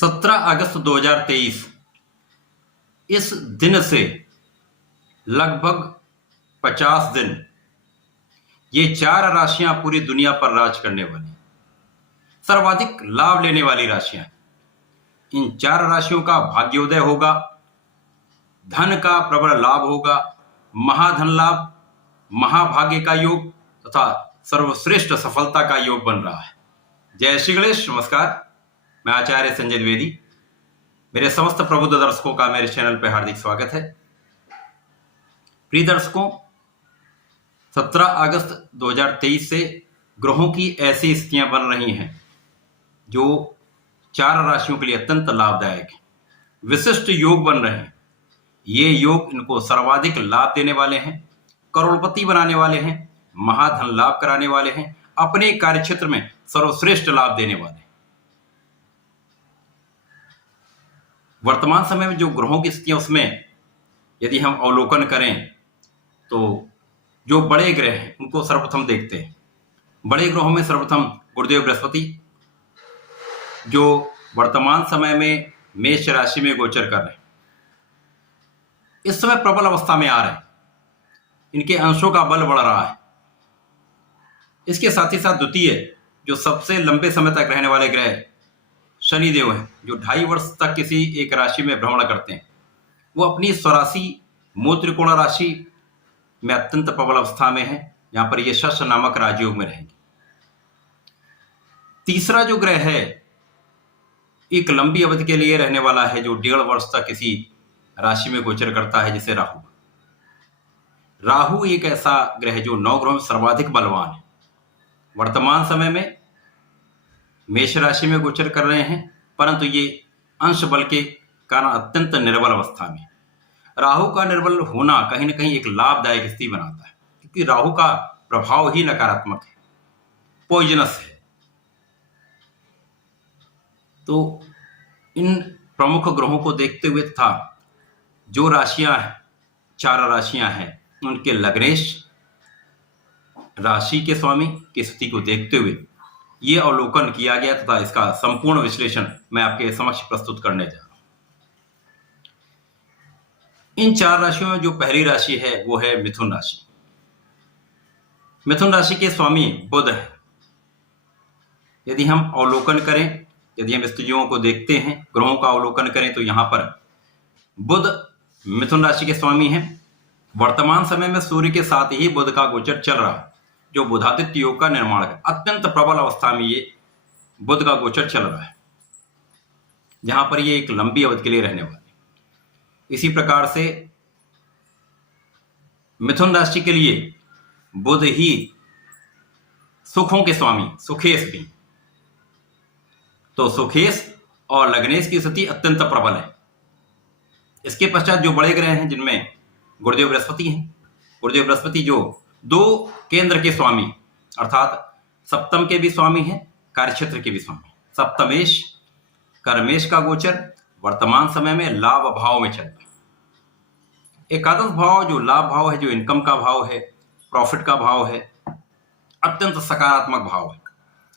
17 अगस्त 2023 इस दिन से लगभग 50 दिन ये 4 राशियां पूरी दुनिया पर राज करने वाली, सर्वाधिक लाभ लेने वाली राशियां। इन 4 राशियों का भाग्योदय होगा, धन का प्रबल लाभ होगा, महाधन लाभ, महाभाग्य का योग तथा सर्वश्रेष्ठ सफलता का योग बन रहा है। जय श्री गणेश। नमस्कार, मैं आचार्य संजय द्विवेदी। मेरे समस्त प्रबुद्ध दर्शकों का मेरे चैनल पर हार्दिक स्वागत है। प्रिय दर्शकों, 17 अगस्त 2023 से ग्रहों की ऐसी स्थितियां बन रही हैं जो 4 राशियों के लिए अत्यंत लाभदायक है। विशिष्ट योग बन रहे हैं। ये योग इनको सर्वाधिक लाभ देने वाले हैं, करोड़पति बनाने वाले हैं, महाधन लाभ कराने वाले हैं, अपने कार्यक्षेत्र में सर्वश्रेष्ठ लाभ देने वाले हैं। वर्तमान समय में जो ग्रहों की स्थितियां, उसमें यदि हम अवलोकन करें तो जो बड़े ग्रह हैं उनको सर्वप्रथम देखते हैं। बड़े ग्रहों में सर्वप्रथम गुरुदेव बृहस्पति, जो वर्तमान समय में मेष राशि में गोचर कर रहे हैं, इस समय प्रबल अवस्था में आ रहे हैं। इनके अंशों का बल बढ़ रहा है। इसके साथ ही साथ द्वितीय जो सबसे लंबे समय तक रहने वाले ग्रह शनिदेव हैं, जो 2.5 वर्ष तक किसी एक राशि में भ्रमण करते हैं, वो अपनी स्वराशि मूल त्रिकोण राशि में अत्यंत प्रबल अवस्था में है। यहां पर ये शश नामक राजयोग में रहेंगे। तीसरा जो ग्रह है एक लंबी अवधि के लिए रहने वाला है, जो 1.5 वर्ष तक किसी राशि में गोचर करता है, जिसे राहु। राहु एक ऐसा ग्रह जो 9 ग्रहों में सर्वाधिक बलवान है। वर्तमान समय में मेष राशि में गोचर कर रहे हैं, परंतु ये अंश बल के कारण अत्यंत निर्बल अवस्था में। राहु का निर्बल होना कहीं ना कहीं एक लाभदायक स्थिति बनाता है, क्योंकि राहु का प्रभाव ही नकारात्मक है, पॉइजनस है। तो इन प्रमुख ग्रहों को देखते हुए तथा जो राशियां हैं, 4 राशियां हैं, उनके लग्नेश राशि के स्वामी की स्थिति को देखते हुए ये अवलोकन किया गया तथा इसका संपूर्ण विश्लेषण मैं आपके समक्ष प्रस्तुत करने जा रहा हूं। इन 4 राशियों में जो पहली राशि है वो है मिथुन राशि। मिथुन राशि के स्वामी बुध है। यदि हम अवलोकन करें, यदि हम स्थितियों को देखते हैं, ग्रहों का अवलोकन करें, तो यहां पर बुध मिथुन राशि के स्वामी हैं। वर्तमान समय में सूर्य के साथ ही बुध का गोचर चल रहा है, जो बुधादित्य योग का निर्माण है। अत्यंत प्रबल अवस्था में ये बुध का गोचर चल रहा है, जहां पर ये एक लंबी अवधि के लिए रहने वाले। इसी प्रकार से मिथुन राशि के लिए बुध ही सुखों के स्वामी सुखेश भी, तो सुखेश और लग्नेश की स्थिति अत्यंत प्रबल है। इसके पश्चात जो बड़े ग्रह हैं, जिनमें गुरुदेव बृहस्पति हैं। गुरुदेव बृहस्पति जो 2 केंद्र के स्वामी, अर्थात सप्तम के भी स्वामी हैं, कार्यक्षेत्र के भी स्वामी। सप्तमेश कर्मेश का गोचर वर्तमान समय में लाभ भाव में चल रहा है। एकादश भाव जो लाभ भाव है, जो इनकम का भाव है, प्रॉफिट का भाव है, अत्यंत सकारात्मक भाव है।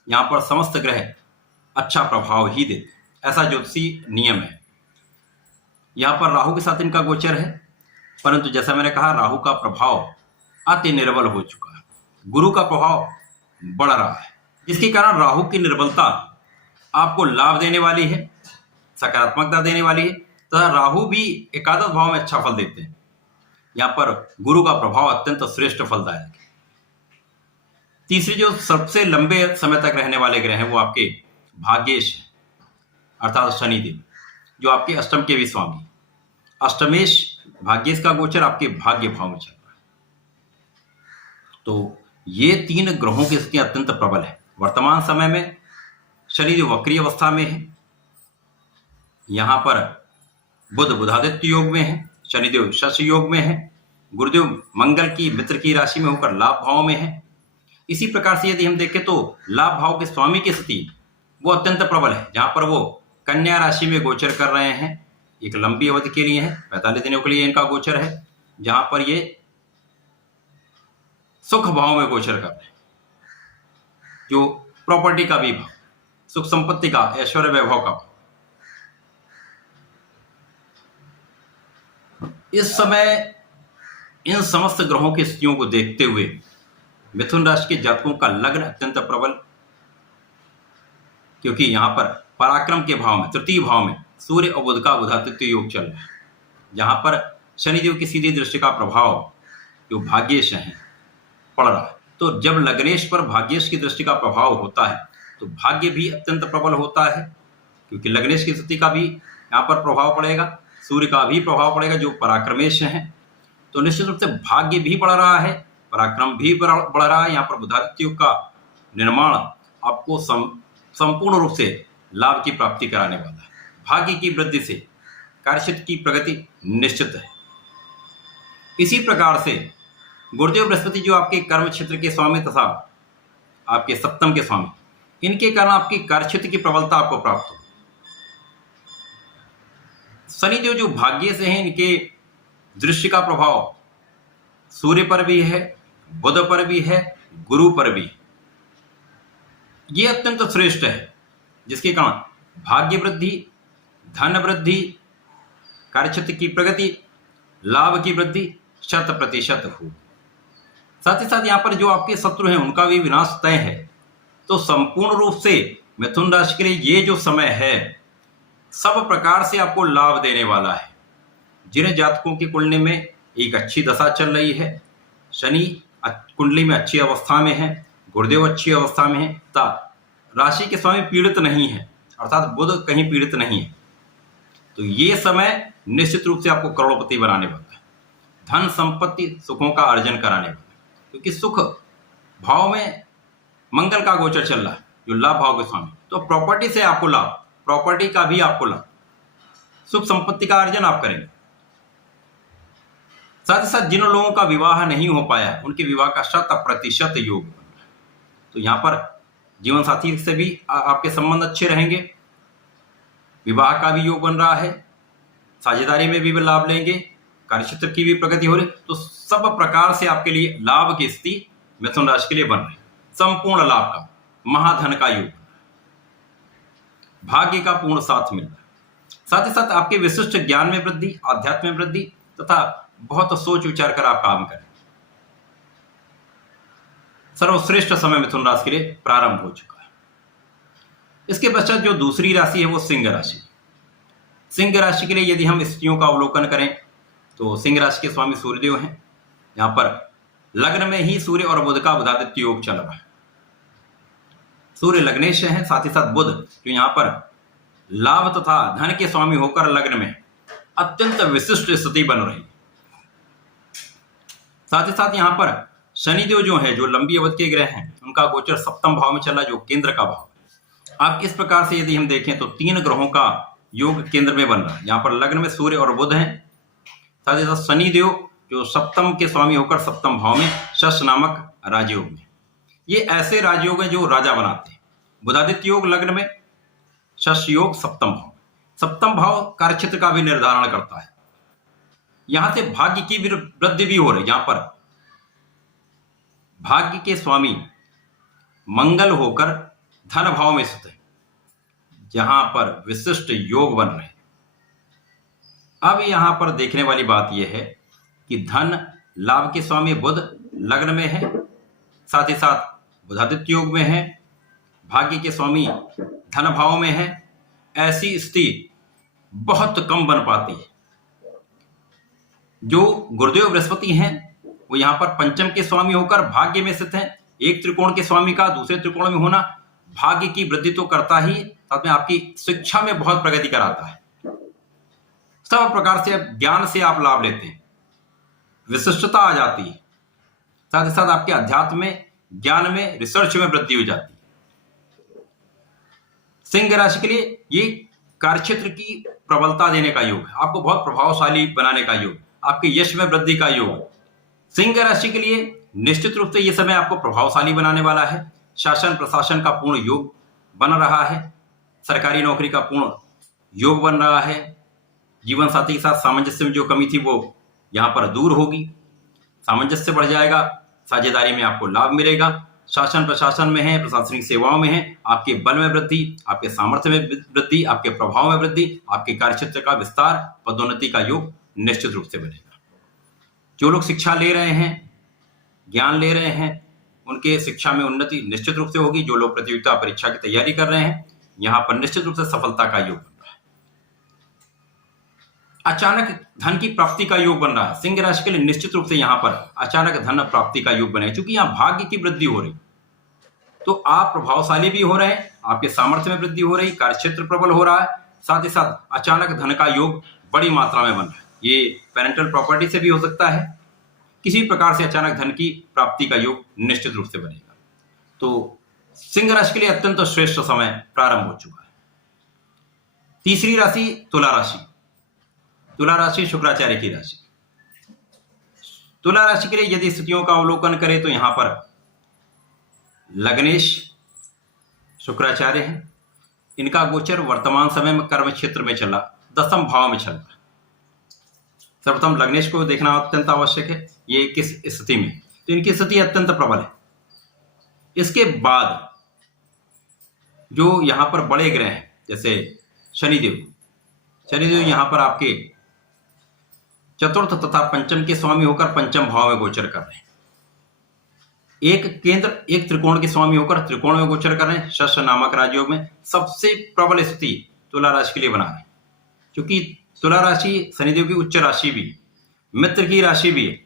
यहां पर समस्त ग्रह अच्छा प्रभाव ही देते, ऐसा ज्योतिषी नियम है। यहां पर राहु के साथ इनका गोचर है, परंतु जैसा मैंने कहा, राहु का प्रभाव अति निर्बल हो चुका है। गुरु का प्रभाव बढ़ रहा है, जिसके कारण राहु की निर्बलता आपको लाभ देने वाली है, सकारात्मकता देने वाली है, तथा राहु भी एकादश भाव में अच्छा फल देते हैं। यहां पर गुरु का प्रभाव अत्यंत श्रेष्ठ फलदायक है। तीसरी जो सबसे लंबे समय तक रहने वाले ग्रह हैं, वो आपके भाग्येश हैं, अर्थात शनिदेव, जो आपके अष्टम के भी स्वामी। अष्टमेश भाग्येश का गोचर आपके भाग्य भाव में चल रहा है। तो ये 3 ग्रहों की स्थिति अत्यंत प्रबल है। वर्तमान समय में शनिदेव वक्री अवस्था में है। यहां पर बुध बुधादित्य योग में है, शनिदेव शश योग में है, गुरुदेव मंगल की मित्र की राशि में होकर लाभ भाव में है। इसी प्रकार से यदि हम देखें तो लाभ भाव के स्वामी की स्थिति वो अत्यंत प्रबल है, जहां पर वो कन्या राशि में गोचर कर रहे हैं। एक लंबी अवधि के लिए है, 45 दिनों के लिए इनका गोचर है, जहां पर ये सुख भाव में गोचर कर रहे हैं, जो प्रॉपर्टी का भी भाव, सुख संपत्ति का, ऐश्वर्य वैभव का भाव। इस समय इन समस्त ग्रहों की स्थितियों को देखते हुए मिथुन राशि के जातकों का लग्न अत्यंत प्रबल, क्योंकि यहां पर पराक्रम के भाव में, तृतीय भाव में सूर्य और बुध का बुधादित्य योग चल रहा है, जहां पर शनिदेव की सीधी दृष्टि का प्रभाव जो भाग्येश है पड़ रहा है। तो जब लग्नेश पर भाग्येश की दृष्टि का प्रभाव होता है तो भाग्य भी अत्यंत प्रबल होता है, क्योंकि लग्नेश की स्थिति का भी यहाँ पर प्रभाव पड़ेगा, सूर्य का भी प्रभाव पड़ेगा जो पराक्रमेश है। तो निश्चित रूप से भाग्य भी बढ़ रहा है, पराक्रम भी बढ़ रहा है। यहाँ पर बुधादित्य योग का निर्माण आपको संपूर्ण रूप से लाभ की प्राप्ति कराने वाला है। भाग्य की वृद्धि से कार्यक्षेत्र की प्रगति निश्चित है। इसी प्रकार से गुरुदेव बृहस्पति जो आपके कर्म क्षेत्र के स्वामी तथा आपके सप्तम के स्वामी, इनके कारण आपकी कार्यक्षेत्र की प्रबलता आपको प्राप्त हो। शनिदेव जो भाग्य से हैं, इनके दृष्टि का प्रभाव सूर्य पर भी है, बुध पर भी है, गुरु पर भी। ये अत्यंत श्रेष्ठ है, जिसके कारण भाग्य वृद्धि, धन वृद्धि, कार्यक्षेत्र की प्रगति, लाभ की वृद्धि 100% हो। साथ ही साथ यहाँ पर जो आपके शत्रु हैं उनका भी विनाश तय है। तो संपूर्ण रूप से मिथुन राशि के लिए ये जो समय है सब प्रकार से आपको लाभ देने वाला है। जिन जातकों की कुंडली में एक अच्छी दशा चल रही है, शनि कुंडली में अच्छी अवस्था में है, गुरुदेव अच्छी अवस्था में है, तथा राशि के स्वामी पीड़ित नहीं है, अर्थात बुध कहीं पीड़ित नहीं है, तो ये समय निश्चित रूप से आपको करोड़पति बनाने वाला है, धन संपत्ति सुखों का अर्जन कराने वाला है। क्योंकि सुख भाव में मंगल का गोचर चल रहा है जो लाभ भाव के स्वामी, तो प्रॉपर्टी से आपको लाभ, प्रॉपर्टी का भी आपको लाभ, सुख संपत्ति का अर्जन आप करेंगे। साथ ही साथ जिन लोगों का विवाह नहीं हो पाया उनके विवाह का 100% योग बन रहा है। तो यहाँ पर जीवन साथी से भी आपके संबंध अच्छे रहेंगे, विवाह का भी योग बन रहा है, साझेदारी में भी लाभ लेंगे, कार्यक्षेत्र की भी प्रगति हो रही। तो सब प्रकार से आपके लिए लाभ की स्थिति मिथुन राशि के लिए बन रही है। संपूर्ण लाभ का, महाधन का योग, भाग्य का पूर्ण साथ मिल रहा है। साथ ही साथ आपके विशिष्ट ज्ञान में वृद्धि, आध्यात्म में वृद्धि तथा बहुत सोच विचार कर आप काम करें। सर्वश्रेष्ठ समय मिथुन राशि के लिए प्रारंभ हो चुका है। इसके पश्चात जो दूसरी राशि है वो सिंह राशि। सिंह राशि के लिए यदि हम स्थितियों का अवलोकन करें तो सिंह राशि के स्वामी सूर्यदेव हैं। यहाँ पर लग्न में ही सूर्य और बुध का बुधादित्य योग चल रहा है। सूर्य लग्नेश है, साथ ही साथ बुध जो यहाँ पर लाभ तथा धन के स्वामी होकर लग्न में अत्यंत विशिष्ट स्थिति बन रही है। साथ ही साथ यहाँ पर शनिदेव जो है, जो लंबी अवधि के ग्रह हैं, उनका गोचर सप्तम भाव में चल रहा है जो केंद्र का भाव है। अब इस प्रकार से यदि हम देखें तो 3 ग्रहों का योग केंद्र में बन रहा है। यहाँ पर लग्न में सूर्य और बुध हैं, साथ ही साथ शनिदेव जो सप्तम के स्वामी होकर सप्तम भाव में शश नामक राजयोग में। ये ऐसे राजयोग हैं जो राजा बनाते हैं। बुधादित्य योग लग्न में, शश योग सप्तम भाव। सप्तम भाव कार्यक्षेत्र का भी निर्धारण करता है। यहां से भाग्य की वृद्धि भी हो रही है। यहां पर भाग्य के स्वामी मंगल होकर धन भाव में स्थित है, जहां पर विशिष्ट योग बन रहे हैं। अब यहां पर देखने वाली बात यह है कि धन लाभ के स्वामी बुध लग्न में है, साथ ही साथ बुधादित्य योग में है, भाग्य के स्वामी धन भाव में है। ऐसी स्थिति बहुत कम बन पाती है। जो गुरुदेव बृहस्पति हैं वो यहाँ पर पंचम के स्वामी होकर भाग्य में स्थित हैं। एक त्रिकोण के स्वामी का दूसरे त्रिकोण में होना भाग्य की वृद्धि तो करता ही, साथ में आपकी शिक्षा में बहुत प्रगति कराता है। सब प्रकार से ज्ञान से आप लाभ लेते हैं, विशिष्टता आ जाती है। साथ ही साथ आपके अध्यात्म में, ज्ञान में, रिसर्च में वृद्धि हो जाती है। सिंह राशि के लिए ये कार्यक्षेत्र की प्रबलता देने का योग है, आपको बहुत प्रभावशाली बनाने का योग, आपके यश में वृद्धि का योग। सिंह राशि के लिए निश्चित रूप से यह समय आपको प्रभावशाली बनाने वाला है। शासन प्रशासन का पूर्ण योग बन रहा है, सरकारी नौकरी का पूर्ण योग बन रहा है। जीवन साथी के साथ सामंजस्य में जो कमी थी वो यहाँ पर दूर होगी, सामंजस्य बढ़ जाएगा, साझेदारी में आपको लाभ मिलेगा। शासन प्रशासन में है, प्रशासनिक सेवाओं में है, आपके बल में वृद्धि, आपके सामर्थ्य में वृद्धि, आपके प्रभाव में वृद्धि, आपके कार्यक्षेत्र का विस्तार, पदोन्नति का योग निश्चित रूप से बनेगा। जो लोग शिक्षा ले रहे हैं, ज्ञान ले रहे हैं, उनके शिक्षा में उन्नति निश्चित रूप से होगी। जो लोग प्रतियोगिता परीक्षा की तैयारी कर रहे हैं, यहाँ पर निश्चित रूप से सफलता का योग बन रहा है। अचानक धन की प्राप्ति का योग बन रहा है। सिंह राशि के लिए निश्चित रूप से यहाँ पर अचानक धन प्राप्ति का योग बनेगा, क्योंकि यहाँ भाग्य की वृद्धि हो रही, तो आप प्रभावशाली भी हो रहे हैं, आपके सामर्थ्य में वृद्धि हो रही, कार्यक्षेत्र प्रबल हो रहा है, साथ ही साथ अचानक धन का योग बड़ी मात्रा में बन रहा है। ये पेरेंटल प्रॉपर्टी से भी हो सकता है, किसी प्रकार से अचानक धन की प्राप्ति का योग निश्चित रूप से बनेगा। तो सिंह राशि के लिए अत्यंत श्रेष्ठ समय प्रारंभ हो चुका है। तीसरी राशि तुला राशि। तुला राशि शुक्राचार्य की राशि। तुला राशि के लिए यदि स्थितियों का अवलोकन करें तो यहां पर लग्नेश शुक्राचार्य हैं। इनका गोचर वर्तमान समय में कर्म क्षेत्र में चला, 10वें भाव में चल रहा। सर्वप्रथम लग्नेश को देखना अत्यंत आवश्यक है, ये किस स्थिति में, तो इनकी स्थिति अत्यंत प्रबल है। इसके बाद जो यहां पर बड़े ग्रह हैं, जैसे शनिदेव यहां पर आपके चतुर्थ तथा पंचम के स्वामी होकर पंचम भाव में गोचर कर रहे हैं। एक केंद्र एक त्रिकोण के स्वामी होकर त्रिकोण में गोचर कर रहे हैं। शश नामक राजयोग में सबसे प्रबल स्थिति तुला राशि के लिए बना रहे हैं, क्योंकि तुला राशि शनिदेव की उच्च राशि भी, मित्र की राशि भी है,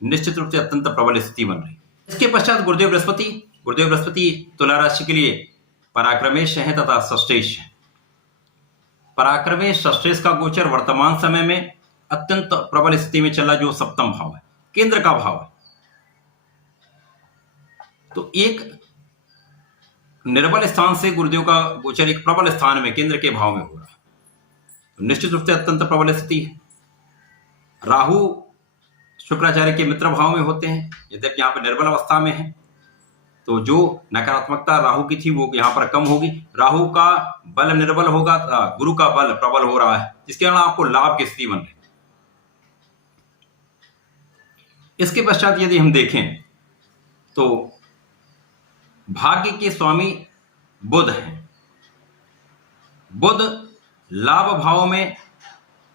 निश्चित रूप से अत्यंत प्रबल स्थिति बन रही है। इसके पश्चात गुरुदेव बृहस्पति तुला राशि के लिए पराक्रमेश है तथा षष्ठेश है। पराक्रमेश षष्ठेश का गोचर वर्तमान समय में अत्यंत प्रबल स्थिति में चला, जो 7वां भाव है, केंद्र का भाव है। तो एक निर्बल स्थान से गुरुदेव का गोचर एक प्रबल स्थान में केंद्र के भाव में हो रहा है, तो निश्चित रूप से अत्यंत प्रबल स्थिति है। राहु शुक्राचार्य के मित्र भाव में होते हैं, यद्यपि यहाँ पर निर्बल अवस्था में है, तो जो नकारात्मकता राहु की थी वो यहाँ पर कम होगी। राहु का बल निर्बल होगा, गुरु का बल प्रबल हो रहा है, जिसके कारण आपको लाभ की स्थिति बन रही है। इसके पश्चात यदि हम देखें तो भाग्य के स्वामी बुध हैं। बुध लाभ भाव में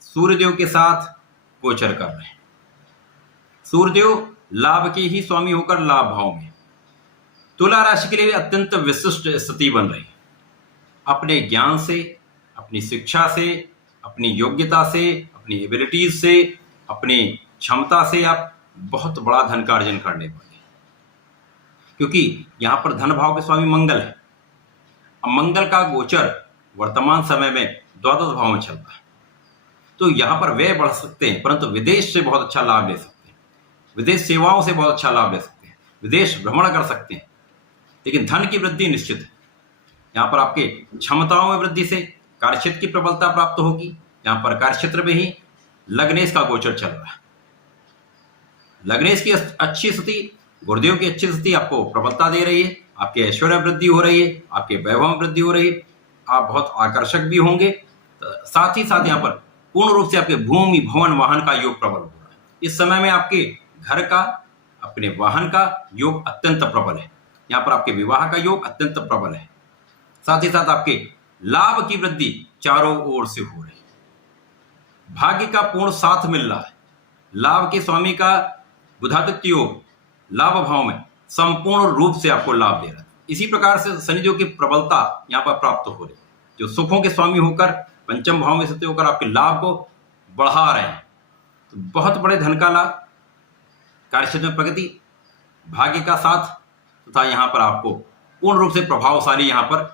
सूर्यदेव के साथ गोचर कर रहे हैं। सूर्यदेव लाभ के ही स्वामी होकर लाभ भाव में। तुला राशि के लिए अत्यंत विशिष्ट स्थिति बन रही है। अपने ज्ञान से, अपनी शिक्षा से, अपनी योग्यता से, अपनी एबिलिटीज से, अपनी क्षमता से आप बहुत बड़ा धन का अर्जन करने वाले, क्योंकि यहां पर धन भाव के स्वामी मंगल है। अब मंगल का गोचर वर्तमान समय में द्वादश भाव में चल रहा है, तो यहां पर व्यय बढ़ सकते हैं, परंतु विदेश से बहुत अच्छा लाभ ले सकते हैं, विदेश सेवाओं से बहुत अच्छा लाभ ले सकते हैं, विदेश भ्रमण कर सकते हैं। लेकिन धन की वृद्धि निश्चित है। यहाँ पर आपके क्षमताओं में वृद्धि से कार्यक्षेत्र की प्रबलता प्राप्त होगी। यहाँ पर कार्यक्षेत्र में ही लग्नेश का गोचर चल रहा है। लग्नेश की अच्छी स्थिति, गुरुदेव की अच्छी स्थिति आपको प्रबलता दे रही है, आपके ऐश्वर्य वृद्धि हो रही है, आपके वैभव में वृद्धि हो रही है, आप बहुत आकर्षक भी होंगे। साथ ही साथ यहाँ पर पूर्ण रूप से आपके भूमि भवन वाहन का योग प्रबल हो रहा है। इस समय में आपके घर का, अपने वाहन का योग अत्यंत प्रबल है। यहाँ पर आपके विवाह का योग अत्यंत प्रबल है। साथ ही साथ आपके लाभ की वृद्धि चारों ओर से हो रही है। भाग्य का पूर्ण साथ मिल रहा है। लाभ के स्वामी का बुधादित्य योग लाभ भाव में संपूर्ण रूप से आपको लाभ दे रहा है। इसी प्रकार से शनिदेव की प्रबलता यहाँ पर प्राप्त हो रही है, जो सुखों के स्वामी होकर पंचम भाव में स्थित होकर आपके लाभ को बढ़ा रहे हैं। तो बहुत बड़े धन का लाभ, कार्यक्षेत्र में प्रगति, भाग्य का साथ तथा यहाँ पर आपको पूर्ण रूप से प्रभावशाली यहाँ पर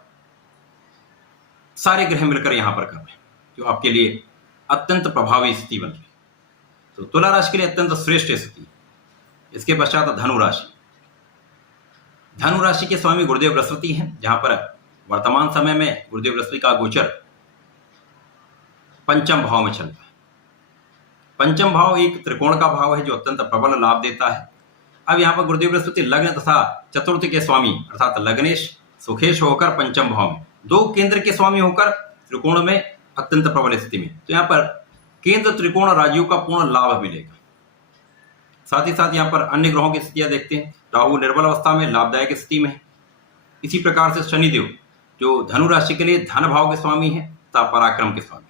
सारे ग्रह मिलकर यहाँ पर कर रहे हैं, जो आपके लिए अत्यंत प्रभावी स्थिति बन रही है। तो तुला राशि के लिए अत्यंत श्रेष्ठ स्थिति। इसके पश्चात धनु राशि। धनु राशि के स्वामी गुरुदेव बृहस्पति हैं, जहां पर वर्तमान समय में गुरुदेव बृहस्पति का गोचर पंचम भाव में चल रहा है। पंचम भाव एक त्रिकोण का भाव है, जो अत्यंत प्रबल लाभ देता है। अब यहाँ पर गुरुदेव बृहस्पति लग्न तथा चतुर्थ के स्वामी अर्थात लग्नेश सुखेश होकर पंचम भाव में, दो केंद्र के स्वामी होकर त्रिकोण में अत्यंत प्रबल स्थिति में, तो यहाँ पर केंद्र त्रिकोण राजियों का पूर्ण लाभ मिलेगा। साथ ही साथ यहाँ पर अन्य ग्रहों की स्थितियां देखते हैं। राहु निर्बल अवस्था में लाभदायक स्थिति में है। इसी प्रकार से शनिदेव जो धनु राशि के लिए धन भाव के स्वामी है तथा पराक्रम के स्वामी,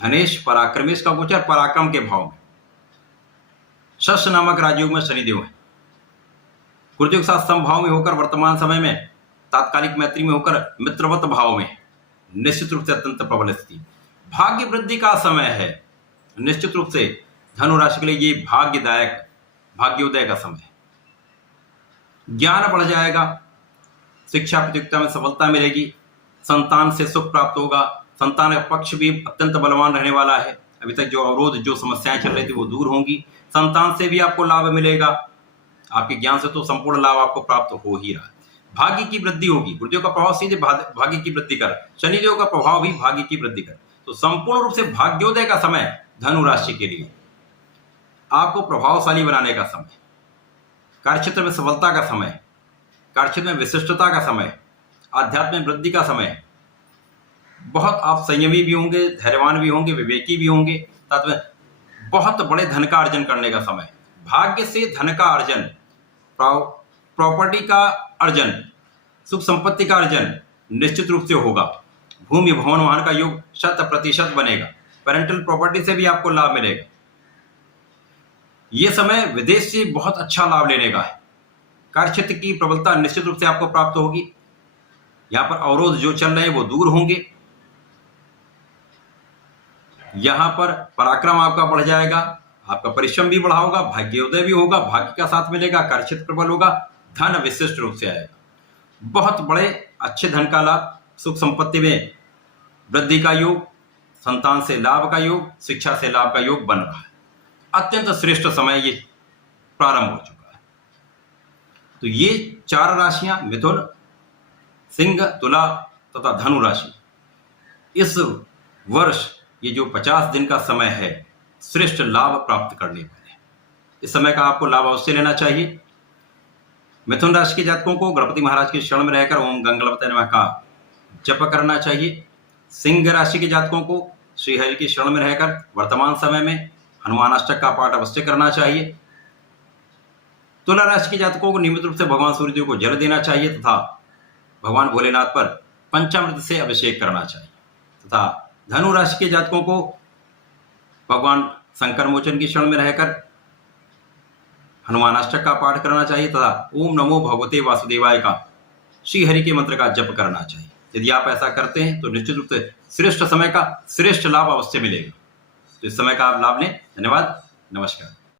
धनेश पराक्रमेश का गोचर पराक्रम के भाव में। शश नामक राजयोग में शनिदेव है। गुरुदेव के साथ समभाव में होकर वर्तमान समय में तात्कालिक मैत्री में होकर मित्रवत भाव में, निश्चित रूप से अत्यंत प्रबल स्थिति। भाग्य वृद्धि का समय है। निश्चित रूप से धनु राशि के लिए ये भाग्यदायक, भाग्योदय का समय है। ज्ञान बढ़ जाएगा, शिक्षा प्रतियोगिता में सफलता मिलेगी, संतान से सुख प्राप्त होगा, संतान का पक्ष भी अत्यंत बलवान रहने वाला है। अभी तक जो अवरोध, जो समस्याएं चल रही थी वो दूर होंगी। संतान से भी आपको लाभ मिलेगा। आपके ज्ञान से तो संपूर्ण लाभ आपको प्राप्त हो ही रहा है। भाग्य की वृद्धि होगी। गुरुदेव का प्रभाव सीधे भाग्य की वृद्धि कर, शनिदेव का प्रभाव भी भाग्य की वृद्धि कर। तो संपूर्ण रूप से भाग्योदय का समय धनु राशि के लिए, आपको प्रभावशाली बनाने का समय, कार्यक्षेत्र में सफलता का समय, कार्यक्षेत्र में विशिष्टता का समय, आध्यात्म में वृद्धि का समय। बहुत आप संयमी भी होंगे, धैर्यवान भी होंगे, विवेकी भी होंगे, साथ में बहुत बड़े धन का अर्जन करने का समय। भाग्य से धन का अर्जन, प्रॉपर्टी का अर्जन, सुख संपत्ति का अर्जन निश्चित रूप से होगा। भूमि भवन वाहन का योग 100% बनेगा। पेरेंटल प्रॉपर्टी से भी आपको लाभ मिलेगा। यह समय विदेश से बहुत अच्छा लाभ लेने का है। कार्यक्षेत्र की प्रबलता निश्चित रूप से आपको प्राप्त होगी। यहां पर अवरोध जो चल रहे हैं वो दूर होंगे। यहां पर पराक्रम आपका बढ़ जाएगा, आपका परिश्रम भी बढ़ा होगा, भाग्योदय भी होगा, भाग्य का साथ मिलेगा, कार्यक्षेत्र प्रबल होगा, धन विशिष्ट रूप से आएगा। बहुत बड़े अच्छे धन का लाभ, सुख संपत्ति में वृद्धि का योग, संतान से लाभ का योग, शिक्षा से लाभ का योग बन रहा है। अत्यंत श्रेष्ठ समय ये प्रारंभ हो चुका है। तो ये 4 राशियां, मिथुन, सिंह, तुला तथा धनु राशि, इस वर्ष ये जो 50 दिन का समय है, श्रेष्ठ लाभ प्राप्त करने वाले। इस समय का आपको लाभ अवश्य लेना चाहिए। मिथुन राशि के जातकों को गणपति महाराज के शरण में रहकर ओम गंगणपतये नमः का जप करना चाहिए। सिंह राशि के जातकों को श्रीहरि के शरण में रहकर वर्तमान समय में हनुमान अष्टक का पाठ अवश्य करना चाहिए। तुला राशि के जातकों को नियमित रूप से भगवान सूर्यदेव को जल देना चाहिए तथा भगवान भोलेनाथ पर पंचामृत से अभिषेक करना चाहिए। तथा धनु राशि के जातकों को भगवान शंकर मोचन की शरण में रहकर हनुमान अष्टक का पाठ करना चाहिए तथा ओम नमो भगवते वासुदेवाय का श्री हरि के मंत्र का जप करना चाहिए। यदि आप ऐसा करते हैं तो निश्चित रूप से श्रेष्ठ समय का श्रेष्ठ लाभ अवश्य मिलेगा। तो इस समय का आप लाभ लें। धन्यवाद, नमस्कार।